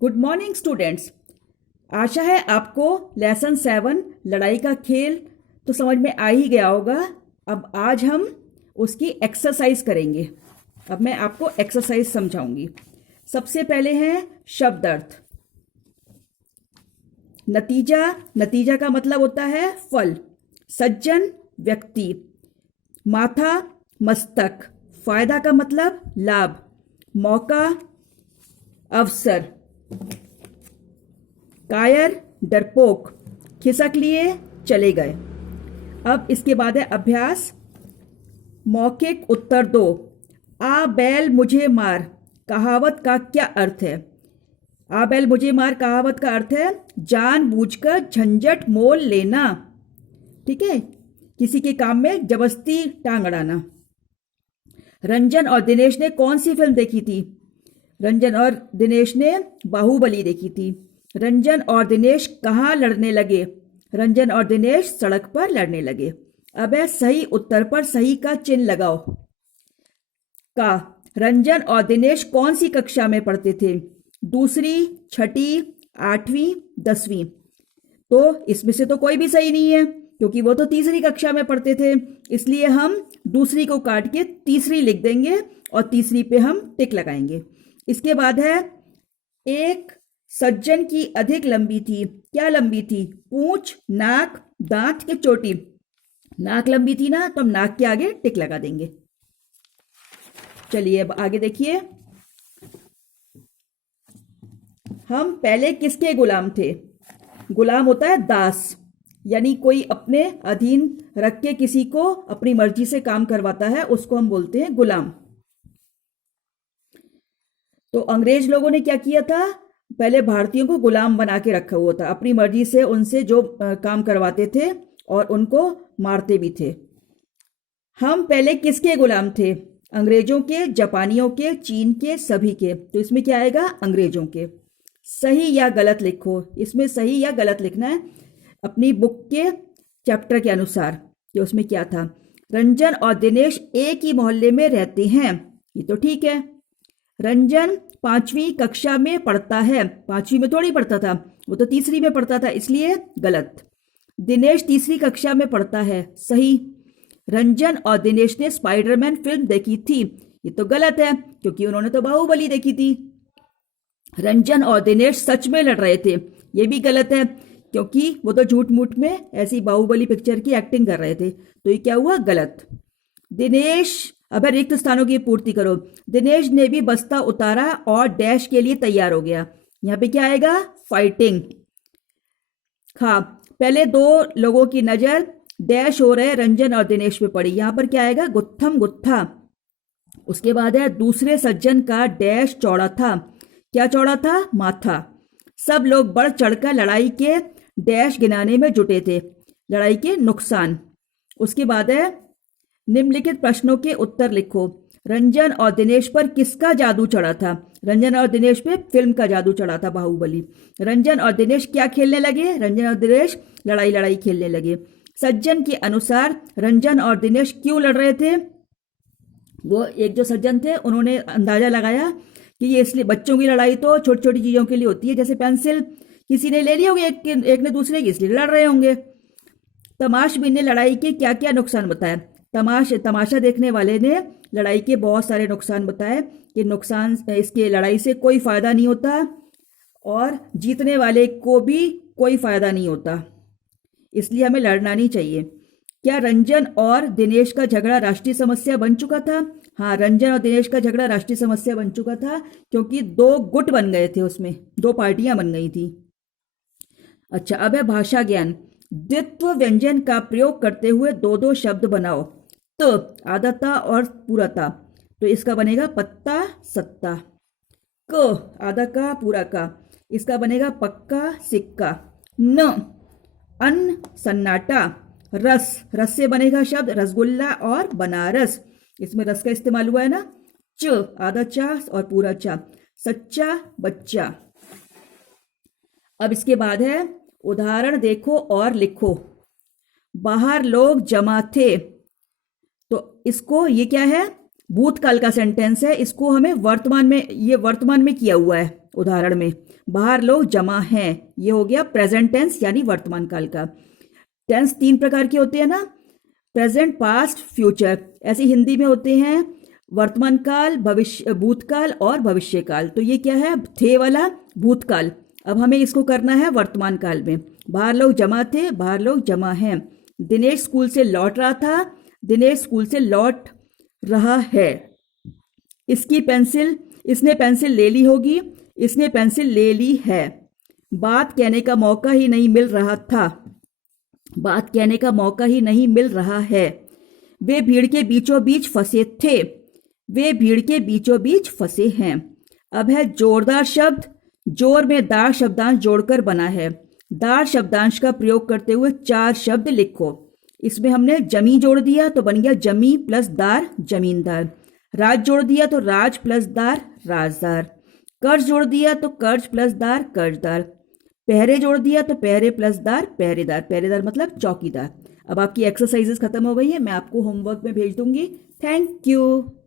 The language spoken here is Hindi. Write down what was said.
Good morning students. आशा है आपको लेसन 7 लड़ाई का खेल तो समझ में आ ही गया होगा। अब आज हम उसकी एक्सरसाइज करेंगे। अब मैं आपको एक्सरसाइज समझाऊंगी। सबसे पहले है शब्द अर्थ। नतीजा, नतीजा का मतलब होता है फल। सज्जन, व्यक्ति। माथा, मस्तक। फायदा का मतलब लाभ। मौका, अवसर। कायर, डरपोक। खिसक लिए, चले गए। अब इसके बाद है अभ्यास। मौखिक उत्तर दो। आ बैल मुझे मार कहावत का क्या अर्थ है? आ बैल मुझे मार कहावत का अर्थ है जानबूझकर झंझट मोल लेना। ठीक है, किसी के काम में जबरदस्ती टांग अड़ाना। रंजन और दिनेश ने कौन सी फिल्म देखी थी? रंजन और दिनेश ने बाहुबली देखी थी। रंजन और दिनेश कहाँ लड़ने लगे? रंजन और दिनेश सड़क पर लड़ने लगे। अब है सही उत्तर पर सही का चिन्ह लगाओ। का रंजन और दिनेश कौन सी कक्षा में पढ़ते थे? दूसरी, छठी, 8वीं, 10वीं। तो इसमें से तो कोई भी सही नहीं है क्योंकि वो तो तीसरी कक्षा में पढ़ते थे। इसलिए हम दूसरी को काट के तीसरी लिख देंगे और तीसरी पे हम टिक लगाएंगे। इसके बाद है एक सज्जन की अधिक लंबी थी। क्या लंबी थी? पूंछ, नाक, दांत की चोटी। नाक लंबी थी ना, तो हम नाक के आगे टिक लगा देंगे। चलिए अब आगे देखिए। हम पहले किसके गुलाम थे? गुलाम होता है दास, यानी कोई अपने अधीन रख के किसी को अपनी मर्जी से काम करवाता है, उसको हम बोलते हैं गुलाम। तो अंग्रेज लोगों ने क्या किया था? पहले भारतीयों को गुलाम बना के रखा हुआ था। अपनी मर्जी से उनसे जो काम करवाते थे और उनको मारते भी थे। हम पहले किसके गुलाम थे? अंग्रेजों के, जापानियों के, चीन के, सभी के। तो इसमें क्या आएगा? अंग्रेजों के। सही या गलत लिखो। इसमें सही या गलत लिखना है अपनी बुक के चैप्टर के अनुसार कि उसमें क्या था। रंजन और दिनेश एक ही मोहल्ले में रहते हैं, ये तो ठीक है। रंजन 5वीं कक्षा में पढ़ता है। 5वीं में थोड़ी पढ़ता था, वो तो तीसरी में पढ़ता था, इसलिए गलत। दिनेश तीसरी कक्षा में पढ़ता है, सही। रंजन और दिनेश ने स्पाइडरमैन फिल्म देखी थी, ये तो गलत है क्योंकि उन्होंने तो बाहुबली देखी थी। रंजन और दिनेश सच में लड़ रहे थे, ये भी गलत है क्योंकि वो तो झूठ मूठ में ऐसी बाहुबली पिक्चर की एक्टिंग कर रहे थे, तो ये क्या हुआ? गलत। दिनेश, अब रिक्त स्थानों की पूर्ति करो। दिनेश ने भी बस्ता उतारा और डैश के लिए तैयार हो गया। यहां पे क्या आएगा? फाइटिंग। हाँ, पहले दो लोगों की नजर डैश हो रहे रंजन और दिनेश पे पड़ी, यहां पर क्या आएगा? गुत्थम गुत्था। उसके बाद है दूसरे सज्जन का डैश चौड़ा था। क्या चौड़ा था? माथा। सब लोग बढ़ चढ़कर लड़ाई के डैश गिनाने में जुटे थे, लड़ाई के नुकसान। उसके बाद है निम्नलिखित प्रश्नों के उत्तर लिखो। रंजन और दिनेश पर किसका जादू चढ़ा था? रंजन और दिनेश पे फिल्म का जादू चढ़ा था, बाहुबली। रंजन और दिनेश क्या खेलने लगे? रंजन और दिनेश लड़ाई लड़ाई खेलने लगे। सज्जन के अनुसार रंजन और दिनेश क्यों लड़ रहे थे? वो एक जो सज्जन थे उन्होंने अंदाजा लगाया कि ये इसलिए, बच्चों की लड़ाई तो छोटी छोटी चीजों के लिए होती है, जैसे पेंसिल किसी ने ले ली होगी, एक ने दूसरे की, इसलिए लड़ रहे होंगे। तमाशबीन ने लड़ाई के क्या क्या नुकसान बताए? तमाशा देखने वाले ने लड़ाई के बहुत सारे नुकसान बताए कि नुकसान, इसके लड़ाई से कोई फायदा नहीं होता और जीतने वाले को भी कोई फायदा नहीं होता, इसलिए हमें लड़ना नहीं चाहिए। क्या रंजन और दिनेश का झगड़ा राष्ट्रीय समस्या बन चुका था? हाँ, रंजन और दिनेश का झगड़ा राष्ट्रीय समस्या बन चुका था क्योंकि 2 गुट बन गए थे, उसमें 2 पार्टियां बन गई थी। अच्छा, अब है भाषा ज्ञान। द्वित्व व्यंजन का प्रयोग करते हुए 2-2 शब्द बनाओ। तो आदता और पूरता, तो इसका बनेगा पत्ता सत्ता। क आधा का पूरा का, इसका बनेगा पक्का सिक्का। न अन्न सन्नाटा। रस, रस से बनेगा शब्द रसगुल्ला और बनारस, इसमें रस का इस्तेमाल हुआ है ना। च आधा चा और पूरा चा, सच्चा बच्चा। अब इसके बाद है उदाहरण देखो और लिखो। बाहर लोग जमा थे, तो इसको, ये क्या है? भूतकाल का सेंटेंस है, इसको हमें वर्तमान में, ये वर्तमान में किया हुआ है, उदाहरण में। बाहर लोग जमा हैं, ये हो गया प्रेजेंट टेंस यानी वर्तमान काल का। टेंस 3 प्रकार के होते हैं ना, प्रेजेंट, पास्ट, फ्यूचर। ऐसे हिंदी में होते हैं वर्तमान काल, भविष्य, भूतकाल और भविष्य काल। तो ये क्या है, थे वाला भूतकाल। अब हमें इसको करना है वर्तमान काल में। बाहर लोग जमा थे, बाहर लोग जमा हैं। दिनेश स्कूल से लौट रहा था, दिनेश स्कूल से लौट रहा है। इसने पेंसिल ले ली होगी, इसने पेंसिल ले ली है। बात कहने का मौका ही नहीं मिल रहा था, बात कहने का मौका ही नहीं मिल रहा है। वे भीड़ के बीचों बीच फंसे थे, वे भीड़ के बीचों बीच फंसे हैं। अब है जोरदार शब्द। जोर में दार शब्दांश जोड़कर बना है। दार शब्दांश का प्रयोग करते हुए 4 शब्द लिखो। इसमें हमने जमी जोड़ दिया तो बन गया जमी प्लस दार, जमींदार। राज जोड़ दिया तो राज प्लस दार, राजदार। कर्ज जोड़ दिया तो कर्ज प्लस दार, कर्जदार। पहरे जोड़ दिया तो पहरे प्लस दार, पहरेदार। पहरेदार मतलब चौकीदार। अब आपकी एक्सरसाइजेस खत्म हो गई है, मैं आपको होमवर्क में भेज दूंगी। Thank you.